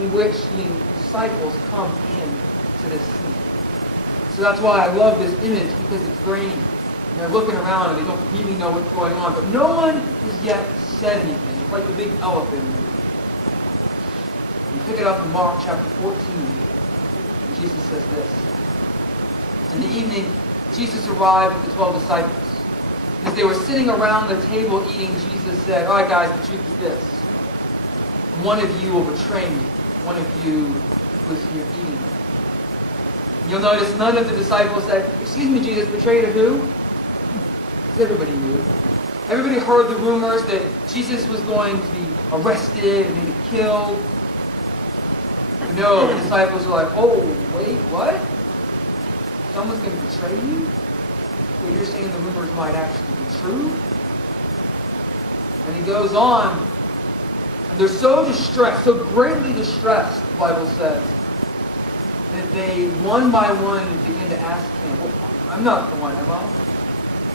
in which the disciples come in to this scene. So that's why I love this image, because it's grainy. And they're looking around and they don't really know what's going on. But no one has yet said anything. It's like the big elephant in the room. You pick it up in Mark chapter 14. And Jesus says this. In the evening, Jesus arrived with the 12 disciples. As they were sitting around the table eating, Jesus said, all right, guys, the truth is this. One of you will betray me. One of you was here eating me. You'll notice none of the disciples said, excuse me, Jesus, betray to who? Because everybody knew. Everybody heard the rumors that Jesus was going to be arrested and maybe killed. But no, the disciples were like, oh, wait, what? Someone's going to betray you? Wait, you're saying the rumors might actually be true? And he goes on, and they're so distressed, so greatly distressed, the Bible says, that they, one by one, begin to ask him, well, I'm not the one, am I?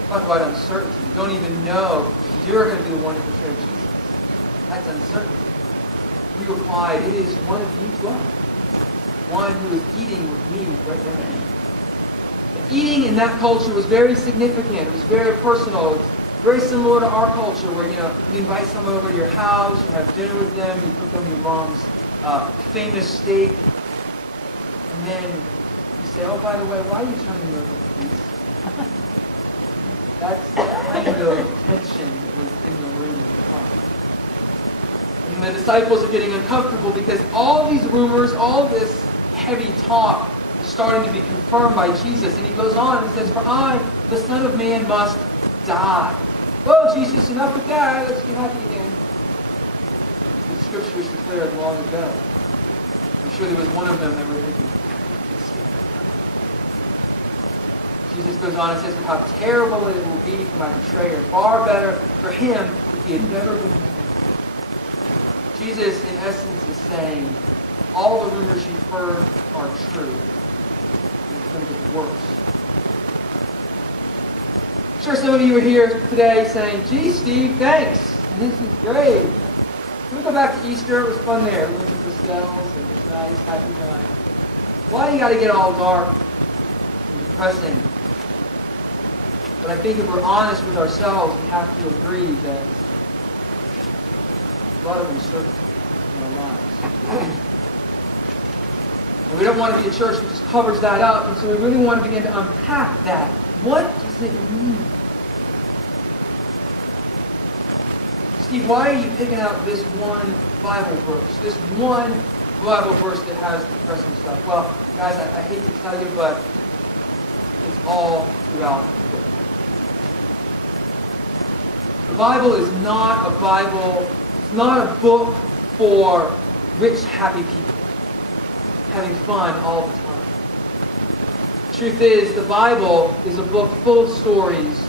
Talk about uncertainty. You don't even know if you're going to be the one to betray Jesus. That's uncertainty. He replied, it is one of you 12. One who is eating with me right now. And eating in that culture was very significant. It was very personal. It's very similar to our culture where, you invite someone over to your house, you have dinner with them, you cook them your mom's famous steak. And then you say, oh, by the way, why are you turning me over, please? That's the kind of tension that was in the room at the time. And the disciples are getting uncomfortable because all these rumors, all this heavy talk is starting to be confirmed by Jesus. And he goes on and says, for I, the Son of Man, must die. Oh, Jesus, enough with that. Let's get happy again. The scriptures declared long ago. I'm sure there was one of them that were thinking, Jesus goes on and says, but how terrible it will be for my betrayer. Far better for him if he had never been born. Jesus, in essence, is saying, all the rumors you've heard are true. And it's going to get worse. Sure, some of you are here today saying, gee, Steve, thanks. This is great. Can we go back to Easter? It was fun there. We went to Brussels and it was nice, happy time. Why do you got to get all dark and depressing? But I think if we're honest with ourselves, we have to agree that a lot of uncertainty in our lives. And we don't want to be a church that just covers that up, and so we really want to begin to unpack that. What does it mean? Steve, why are you picking out this one Bible verse? This one Bible verse that has depressing stuff? Well, guys, I hate to tell you, but it's all throughout the book. The Bible is not a Bible, it's not a book for rich, happy people having fun all the time. Truth is, the Bible is a book full of stories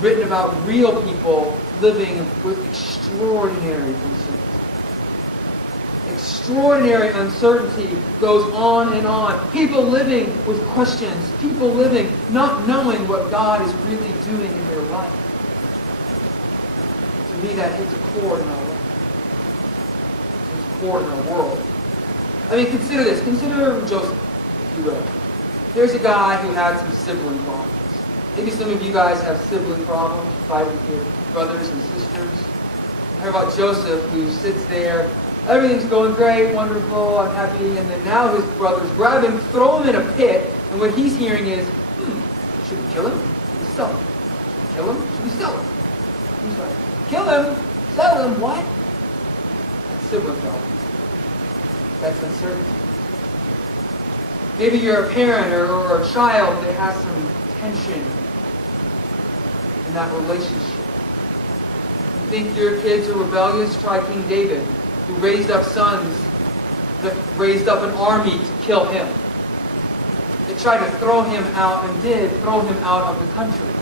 written about real people living with extraordinary uncertainty. Extraordinary uncertainty goes on and on. People living with questions. People living not knowing what God is really doing in their life. To me, that hits a chord in our life. It hits a chord in our world. I mean, consider this. Consider Joseph, if you will. Here's a guy who had some sibling problems. Maybe some of you guys have sibling problems. You fight with your brothers and sisters. I heard about Joseph, who sits there. Everything's going great, wonderful, I'm happy. And then now his brothers grab him, throw him in a pit. And what he's hearing is, should we kill him? Should we sell him? Should we kill him? Should we sell him? He's like, kill him, sell him, what? That's sibling problem. That's uncertainty. Maybe you're a parent or a child that has some tension in that relationship. You think your kids are rebellious? Try King David, who raised up sons that raised up an army to kill him. They tried to throw him out and did throw him out of the country.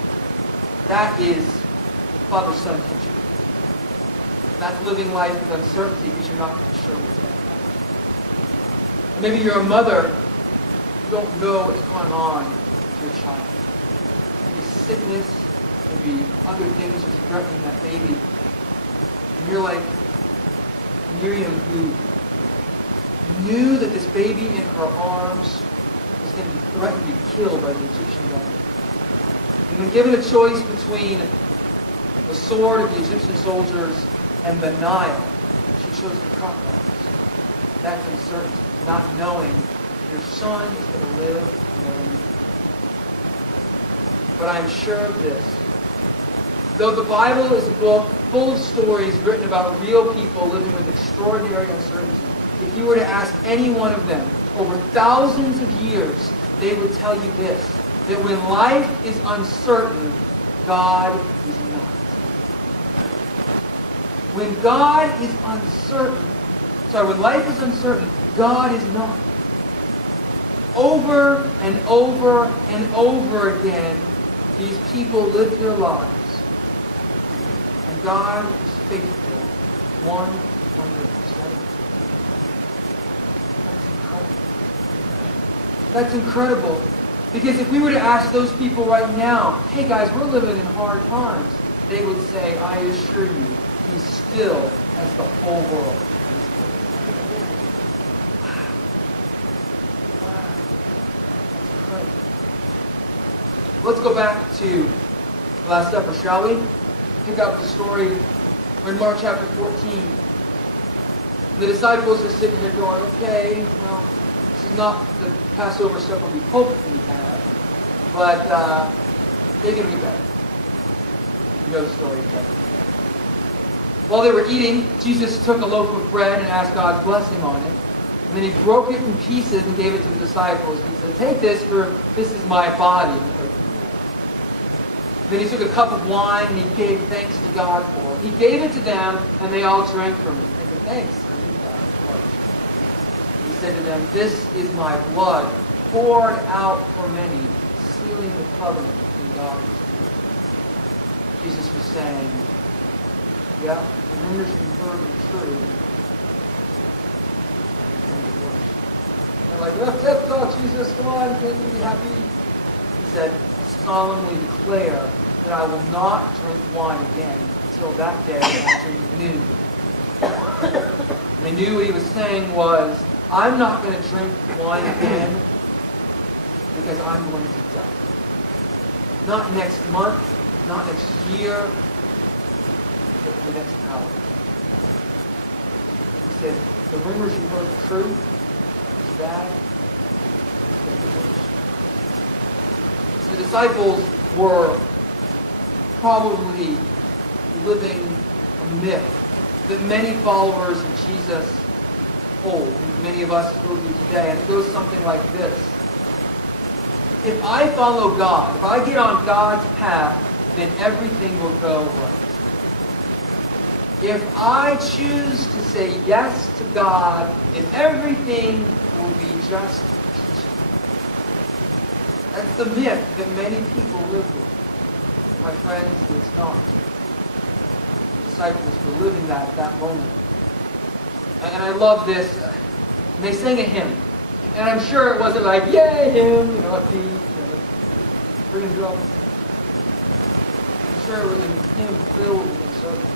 That is father-son tension. That's living life with uncertainty because you're not sure what's going to happen. Or maybe you're a mother, you don't know what's going on with your child. Maybe sickness, maybe other things are threatening that baby. And you're like Miriam, who knew that this baby in her arms was going to be threatened to be killed by the Egyptian government. And when given a choice between the sword of the Egyptian soldiers and the Nile, she chose the crocodiles. That's uncertainty, not knowing if your son is going to live or never live. But I am sure of this. Though the Bible is a book full of stories written about real people living with extraordinary uncertainty, if you were to ask any one of them over thousands of years, they would tell you this, that when life is uncertain, God is not. When God is uncertain, when life is uncertain, God is not. Over and over and over again, these people live their lives. And God is faithful 100%. That's incredible. That's incredible. Because if we were to ask those people right now, hey guys, we're living in hard times, they would say, I assure you, He still has the whole world. Wow. That's incredible. Let's go back to the Last Supper, shall we? Pick up the story. We're in Mark chapter 14. The disciples are sitting here going, okay, well, this is not the Passover supper we hoped we had, but they're going to get better. You know the story, okay? While they were eating, Jesus took a loaf of bread and asked God's blessing on it. And then He broke it in pieces and gave it to the disciples. He said, take this, for this is my body. Then He took a cup of wine and He gave thanks to God for it. He gave it to them and they all drank from it. They said, thanks. I need that, of course. And He said to them, this is my blood poured out for many, sealing the covenant between God and His people. Jesus was saying, yeah, the rumors you heard are true. It's going to get worse. They're like, let's go, Jesus, come on, can't you be happy? He said, solemnly declare that I will not drink wine again until that day when I drink it new. And they knew what He was saying was, I'm not going to drink wine again because I'm going to die. Not next month, not next year, but the next hour. He said, the rumors you heard are true. It's bad. It's going to get worse. The disciples were probably living a myth that many followers of Jesus hold, and many of us still do today, and it goes something like this. If I follow God, if I get on God's path, then everything will go right. If I choose to say yes to God, then everything will be just peachy. That's the myth that many people live with. My friends, it's not. The disciples were living that at that moment. And I love this. And they sang a hymn. And I'm sure it wasn't like, yay, hymn, upbeat, bringing drums. I'm sure it was a hymn filled with uncertainty.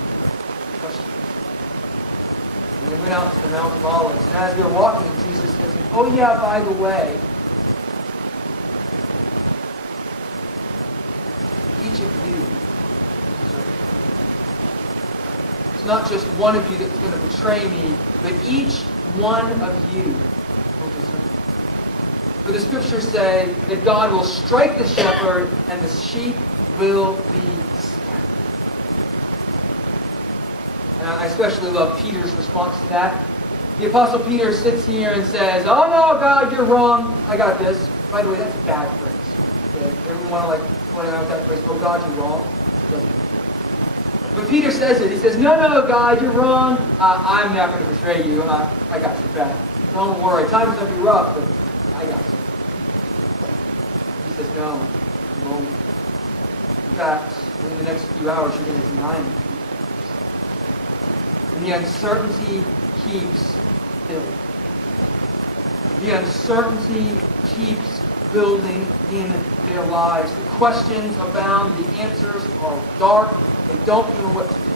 And they went out to the Mount of Olives. And as they were walking, Jesus says, oh yeah, by the way, each of you will desert me. It's not just one of you that's going to betray me, but each one of you will desert me. For the scriptures say that God will strike the shepherd and the sheep will be scattered. And I especially love Peter's response to that. The Apostle Peter sits here and says, oh no, God, you're wrong. I got this. By the way, that's a bad phrase. Okay? Everyone want to point out that phrase, oh God, you're wrong? Doesn't. But Peter says it. He says, no, God, you're wrong. I'm not going to betray you. I got your back. Don't worry. Times might be rough, but I got you. He says, no, you won't. In fact, in the next few hours, you're going to deny me. And the uncertainty keeps building. The uncertainty keeps building in their lives. The questions abound. The answers are dark. They don't know what to do.